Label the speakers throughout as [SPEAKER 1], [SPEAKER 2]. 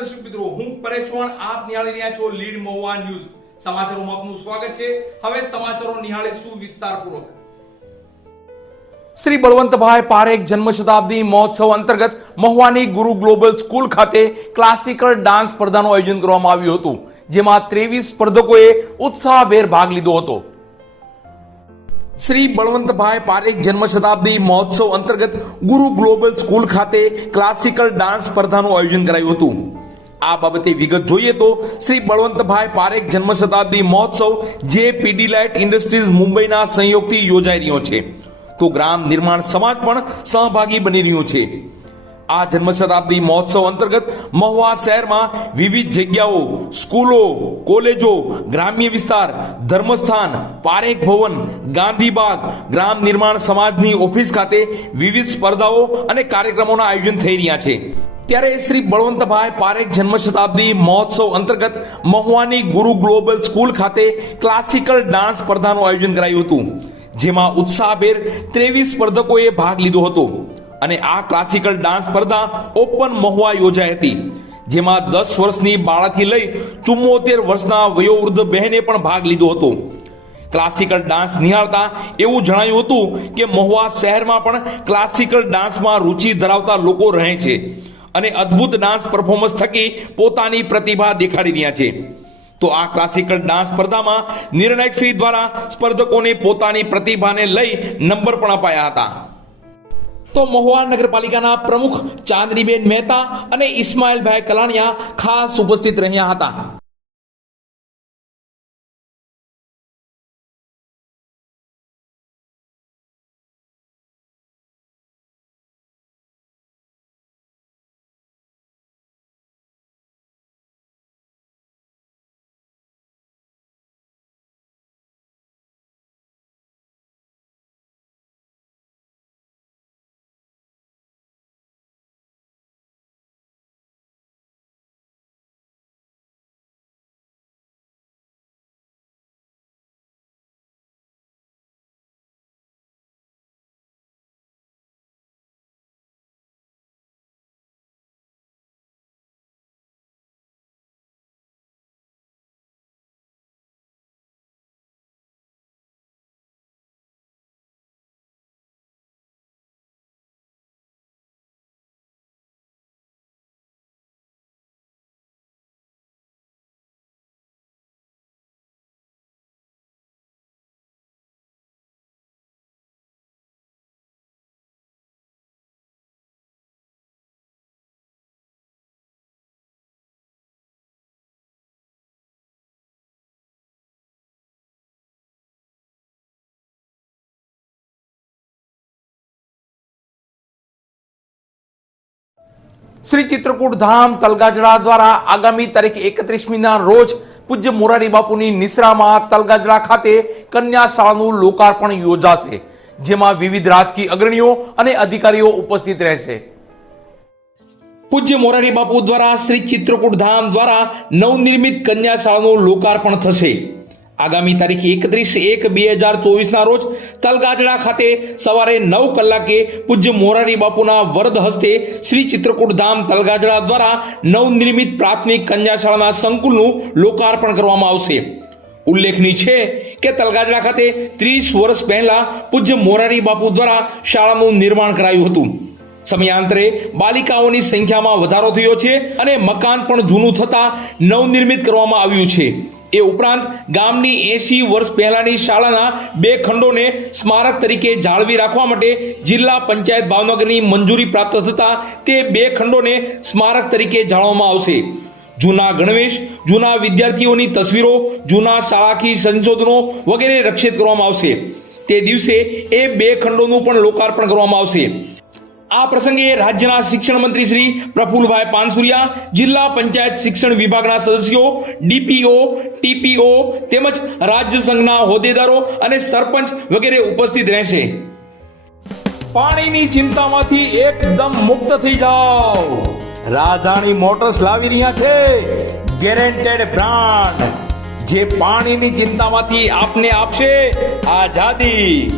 [SPEAKER 1] દર્શક મિત્રો હું પરેશ આપ નિહાળી રહ્યા છો લીડ મહુવા ન્યૂઝ. સમાચારોમાં આપનું સ્વાગત છે. હવે સમાચારો નિહાળીશું વિસ્તારપૂર્વક? શ્રી બળવંતભાઈ પારેખ જન્મ શતાબ્દી મહોત્સવ અંતર્ગત મહુવાની ગુરુ ગ્લોબલ સ્કૂલ ખાતે ક્લાસિકલ ડાન્સ સ્પર્ધાનું આયોજન કરવામાં આવ્યું હતું જેમાં ત્રેવીસ સ્પર્ધકોએ ઉત્સાહભેર ભાગ લીધો હતો. શ્રી બળવંતભાઈ પારેખ જન્મ શતાબ્દી મહોત્સવ અંતર્ગત ગુરુ ગ્લોબલ સ્કૂલ ખાતે ક્લાસિકલ ડાન્સ સ્પર્ધાનું આયોજન કરાયું હતું. આ બાબતે વિગત જોઈએ તો શ્રી બળવંતભાઈ પારેખ જન્મ શતાબ્દી મહોત્સવ જે પીડીલાઇટ ઇન્ડસ્ટ્રીઝ મુંબઈના સંયોગથી યોજાઈ રહ્યો છે. તો ગ્રામ નિર્માણ સમાજ પણ સહભાગી બની રહ્યું છે. આ જન્મ શતાબ્દી મહોત્સવ અંતર્ગત મહુવા શહેરમાં વિવિધ જગ્યાઓ, સ્કૂલો, કોલેજો, ગ્રામ્ય વિસ્તાર, ધર્મસ્થાન, પારેખ ભવન ગાંધીબાગ ગ્રામ નિર્માણ સમાજની ઓફિસ ખાતે વિવિધ સ્પર્ધાઓ અને કાર્યક્રમોના આયોજન થઈ રહ્યા છે. ત્યારે શ્રી બળવંતભાઈ પારેખ જન્મ શતાબ્દી મહોત્સવ અંતર્ગત મહુવાની ગુરુ ગ્લોબલ સ્કૂલ ખાતે ક્લાસિકલ ડાન્સ સ્પર્ધાનું આયોજન કરાયું હતું, જેમાં ઉત્સાહભેર ત્રેવીસ સ્પર્ધકોએ ભાગ લીધો હતો. અને આ ક્લાસિકલ ડાન્સ સ્પર્ધા ઓપન મહુવા યોજાઈ હતી, જેમાં દસ વર્ષની બાળાથી લઈ ચુમ્મોતેર વર્ષના વયોવૃદ્ધ બહેને પણ ભાગ લીધો હતો. ક્લાસિકલ ડાન્સ નિહાળતા એવું જણાયું હતું કે મહુવા શહેરમાં પણ ક્લાસિકલ ડાન્સમાં રુચિ ધરાવતા લોકો રહે છે. અને અદ્ભુત ડાન્સ પરફોર્મન્સ થકી પોતાની પ્રતિભા દેખાડી રહ્યા છે. તો આ ક્લાસિકલ ડાન્સ સ્પર્ધામાં નિર્ણાયક શ્રી દ્વારા સ્પર્ધકોને પોતાની પ્રતિભાને લઈ નંબર પણ અપાયા હતા. તો મહુવા નગરપાલિકાના પ્રમુખ ચાંદનીબેન મહેતા અને ઇસ્માઇલભાઈ કલાણિયા ખાસ ઉપસ્થિત રહ્યા હતા. શ્રી ચિત્રકૂટ ધામ તલગાજડા દ્વારા આગામી તારીખ એકત્રીસમી ના રોજ પૂજ્ય મોરારી બાપુની નિશ્રામાં તલગાજડા ખાતે કન્યા શાળાનું લોકાર્પણ યોજાશે, જેમાં વિવિધ રાજકીય અગ્રણીઓ અને અધિકારીઓ ઉપસ્થિત રહેશે. પૂજ્ય મોરારી બાપુ દ્વારા શ્રી ચિત્રકૂટ ધામ દ્વારા નવનિર્મિત કન્યા શાળાનું લોકાર્પણ થશે. આગામી તારીખ એકત્રીસ એક બે હજાર ચોવીસના રોજ તલગાજડા ખાતે સવારે નવ કલાકે પૂજ્ય મોરારી બાપુના વરદ હસ્તે શ્રી ચિત્રકૂટ ધામ તલગાજડા દ્વારા નવનિર્મિત પ્રાથમિક કન્યાશાળાના સંકુલનું લોકાર્પણ કરવામાં આવશે. ઉલ્લેખનીય છે કે તલગાજડા ખાતે ત્રીસ વર્ષ પહેલા પૂજ્ય મોરારી બાપુ દ્વારા શાળાનું નિર્માણ કરાયું હતું. સમયાંતરે બાલિકાઓની સંખ્યામાં વધારો થયો છે અને મકાન પણ જૂનું થતા નવનિર્મિત કરવામાં આવ્યું છે. એ ઉપરાંત ગામની એસી વર્ષ પહેલાની શાળાના બે ખંડોને સ્મારક તરીકે જાળવી રાખવા માટે જિલ્લા પંચાયત ભાવનગરની મંજૂરી પ્રાપ્ત થતાં તે બે ખંડોને સ્મારક તરીકે જાળવવામાં આવશે. જૂના ગણવેશ, જૂના વિદ્યાર્થીઓની તસવીરો, જૂના શાળાકી સંશોધનો વગેરે રક્ષિત કરવામાં આવશે. તે દિવસે એ બે ખંડોનું પણ લોકાર્પણ કરવામાં આવશે. આ પ્રસંગે રાજ્યના શિક્ષણ મંત્રી શ્રી પ્રફુલભાઈ પાનસુરિયા, જિલ્લા પંચાયત શિક્ષણ વિભાગના સદસ્યો, ડીપીઓ, ટીપીઓ તેમજ રાજ્ય સંઘના હોદ્દેદારો અને સરપંચ વગેરે ઉપસ્થિત રહેશે. પાણીની ચિંતામાંથી એકદમ મુક્ત થઈ જાઓ. રાજાણી મોટર્સ લાવી રહ્યા છે. ગેરેન્ટેડ બ્રાન્ડ જે પાણીની ચિંતામાંથી આપને આપશે આઝાદી.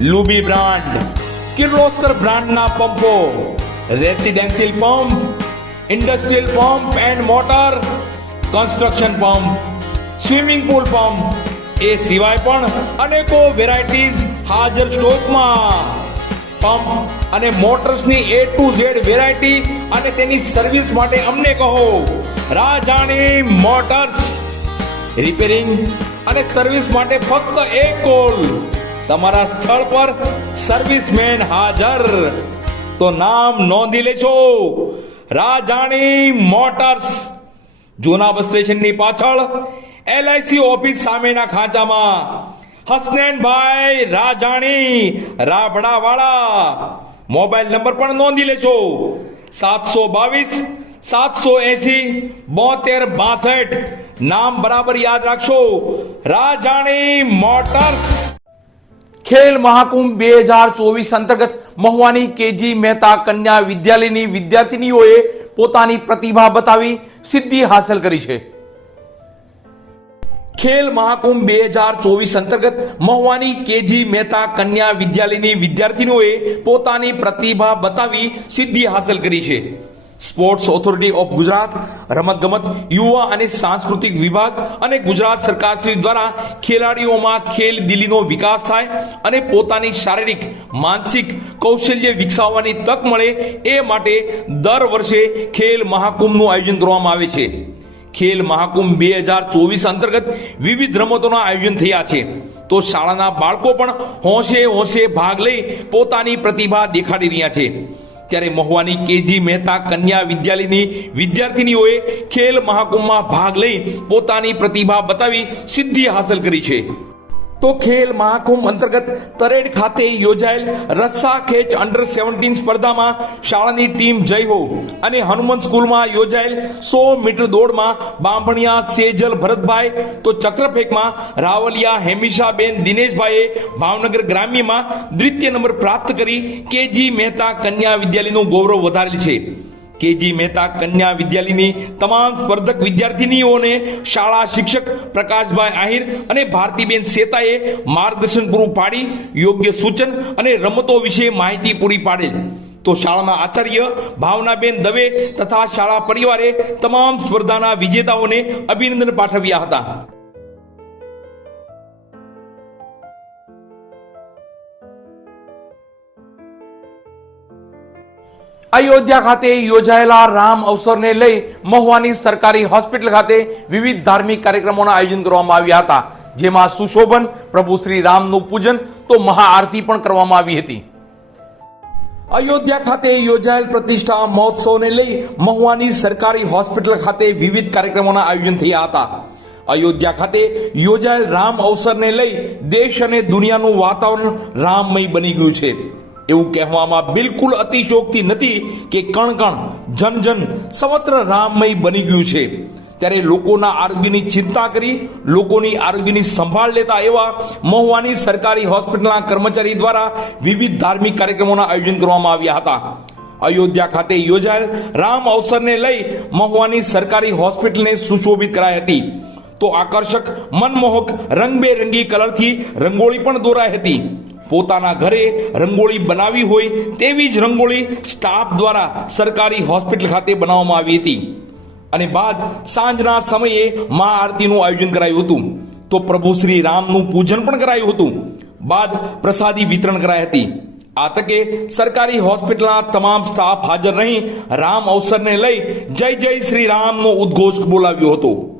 [SPEAKER 1] લુબી બ્રાન્ડ. કિર્લોસ્કર બ્રાન્ડના પંપો, residential pump, industrial pump and motor, construction pump, swimming pool pump, એ સિવાય પણ અનેકો વેરાયટીઝ હાજર સ્ટોકમાં. પંપ અને મોટર્સની એ ટુ ઝેડ વેરાયટી અને તેની સર્વિસ માટે અમને કહો રાજાણી મોટર્સ. રિપેરિંગ અને સર્વિસ માટે ફક્ત એક કોલ. તમારા સ્થળ પર સર્વિસમેન હાજર. તો નામ નોંધી લેજો. રાજાણી મોટર્સ. જૂના બસ સ્ટેશનની પાછળ એલઆઈસી ઓફિસ સામેના ખાંચામાં હસનેનભાઈ રાજાણી, રાબડાવાળા. મોબાઈલ નંબર પણ નોંધી લેજો. સાતસો બાવીસ, સાતસો એસી, બોતેર બાસઠ. નામ બરાબર યાદ રાખશો. રાજાણી મોટર્સ. ખેલ મહાકુંભ બે હજાર ચોવીસ અંતર્ગત મહુવાની કેજી મહેતા કન્યા વિદ્યાલયની વિદ્યાર્થીનીઓએ પોતાની પ્રતિભા બતાવી સિદ્ધિ હાંસલ કરી છે. ખેલ મહાકુંભ બે હજાર ચોવીસ અંતર્ગત મહુવાની કેજી મહેતા કન્યા વિદ્યાલયની વિદ્યાર્થીનીઓએ પોતાની પ્રતિભા બતાવી સિદ્ધિ હાંસલ કરી છે. સ્પોર્ટ્સ ઓથોરિટી ઓફ ગુજરાત, રમતગમત, યુવા અને સાંસ્કૃતિક વિભાગ અને ગુજરાત સરકાર શ્રી દ્વારા ખેલાડીઓમાં ખેલ દિલીનો વિકાસ થાય અને પોતાની શારીરિક, માનસિક કૌશલ્ય વિકસાવવાની તક મળે એ માટે દર વર્ષે ખેલ મહાકુંભનું આયોજન કરવામાં આવે છે. ખેલ મહાકુંભ બે હજાર ચોવીસ અંતર્ગત વિવિધ રમતોના આયોજન થયા છે. તો શાળાના બાળકો પણ હોંશે હોંશે ભાગ લઈ પોતાની પ્રતિભા દેખાડી રહ્યા છે. ત્યારે મહુવાની કેજી મહેતા કન્યા વિદ્યાલયની વિદ્યાર્થીનીઓએ ખેલ મહાકુંભમાં ભાગ લઈ પોતાની પ્રતિભા બતાવી સિદ્ધિ હાંસલ કરી છે. તો ખેલ મહાકુંભ અંતર્ગત તરેડ ખાતે યોજાયેલ રસ્સા ખેંચ અંડર સેવન્ટીન સ્પર્ધામાં શાળાની ટીમ જય હો અને હનુમંત સ્કૂલમાં યોજાયેલ સો મીટર દોડમાં બાંભણિયા, સેજલ, ભરતભાઈ, તો ચક્રફેંકમાં રાવલિયા, હેમિશાબેન, દિનેશભાઈએ ભાવનગર ગ્રામ્યમાં દ્વિતીય નંબર પ્રાપ્ત કરી કેજી મહેતા કન્યા વિદ્યાલયનું ગૌરવ વધારેલ છે. કેજી મહેતા કન્યા વિદ્યાલયની તમામ સ્પર્ધક વિદ્યાર્થીનીઓને શાળા શિક્ષક પ્રકાશભાઈ આહિર અને ભારતીબેન સેતાએ માર્ગદર્શન પૂરું પાડી, યોગ્ય સૂચન અને રમતો વિશે માહિતી પૂરી પાડેલ. તો શાળાના આચાર્ય ભાવનાબેન દવે તથા શાળા પરિવારે તમામ સ્પર્ધાના વિજેતાઓને અભિનંદન પાઠવ્યા હતા. અયોધ્યા ખાતે યોજાયેલા રામ અવસરને લઈ મહુવાની સરકારી હોસ્પિટલ ખાતે વિવિધ ધાર્મિક કાર્યક્રમોના આયોજન કરવામાં આવ્યા હતા. જેમાં સુશોભન, પ્રભુ શ્રી રામનું પૂજન તો મહાઆરતી પણ કરવામાં આવી હતી. અયોધ્યા ખાતે યોજાયેલ પ્રતિષ્ઠા મહોત્સવને લઈ મહુવાની સરકારી હોસ્પિટલ ખાતે વિવિધ કાર્યક્રમોના આયોજન થયા હતા. અયોધ્યા ખાતે યોજાયેલ રામ અવસરને લઈ દેશ અને દુનિયાનું વાતાવરણ રામમય બની ગયું છે. એવું કહેવામાં બિલકુલ અતિશોક્તિ નથી કે કણ કણ, જન જન સમત્ર રામમય બની ગયું છે. ત્યારે લોકોના આરોગ્યની ચિંતા કરી, લોકોની આરોગ્યની સંભાળ લેતા એવા મહુવાની સરકારી હોસ્પિટલના કર્મચારી દ્વારા વિવિધ ધાર્મિક કાર્યક્રમોના આયોજન કરવામાં આવ્યા હતા. અયોધ્યા ખાતે યોજાયેલ રામ અવસરને લઈ મહુવાની સરકારી હોસ્પિટલને સુશોભિત કરાઈ હતી. તો આકર્ષક, મનમોહક, રંગબેરંગી કલરથી રંગોળી પણ દોરાઈ હતી. પોતાના ઘરે રંગોળી બનાવી હોય તેવી જ રંગોળી સ્ટાફ દ્વારા સરકારી હોસ્પિટલ ખાતે બનાવવામાં આવી હતી. અને બાદ સાંજના સમયે મહા આરતીનું આયોજન કરાયું હતું. તો પ્રભુ શ્રી રામનું પૂજન પણ કરાયું હતું. બાદ પ્રસાદી વિતરણ કરાઈ હતી. આ તકે સરકારી હોસ્પિટલના તમામ સ્ટાફ હાજર રહી રામ અવસરને લઈ જય જય શ્રી રામનો ઉદ્ઘોષ બોલાવ્યો હતો.